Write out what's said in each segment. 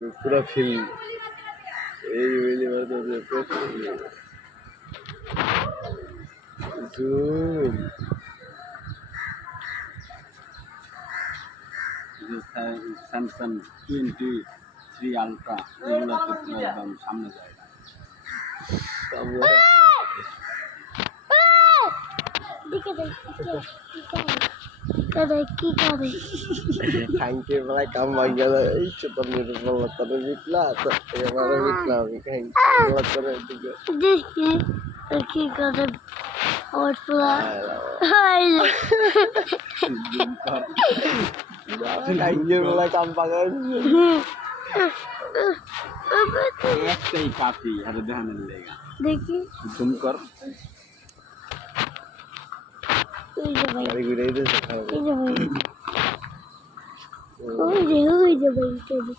पूरा फिल्म यही मैंने जूम স্যামসাং 23 আলট্রা এগুলো তো একদম সামনে যায় खाएंगे बड़ा काम भाग गया तो मेरे बोला तो निकला तो ये हमारा निकला भी खाएंगे बोला तो देखिए की करे और पूरा हाय खाएंगे बड़ा काम भाग একটাই কাফি আর ধ্যানের লেগা देखिए জুম কর ये भाई गाड़ी घुराई दे सकता है ये भाई ओए जे भाई तेरे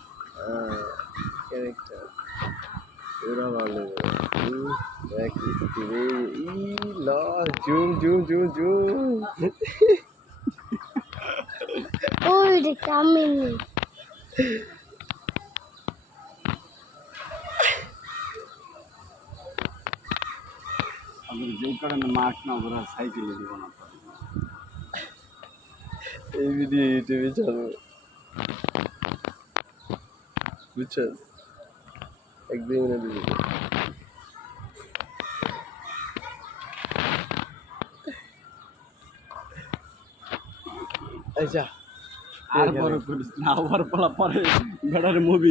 कैरेक्टर पूरा वाले बैक इसकी ई ला जूम जूम जूम जूम ओए the coming আমাদের যেই কারণে মার্ক না ওরা সাইকেলে দিব না এই ভিডিও ইউটিউবে ছাড়বো বুঝছস একদিন না দিবি আচ্ছা আর বড় করিস না আবার পরে বেড়ার মুভি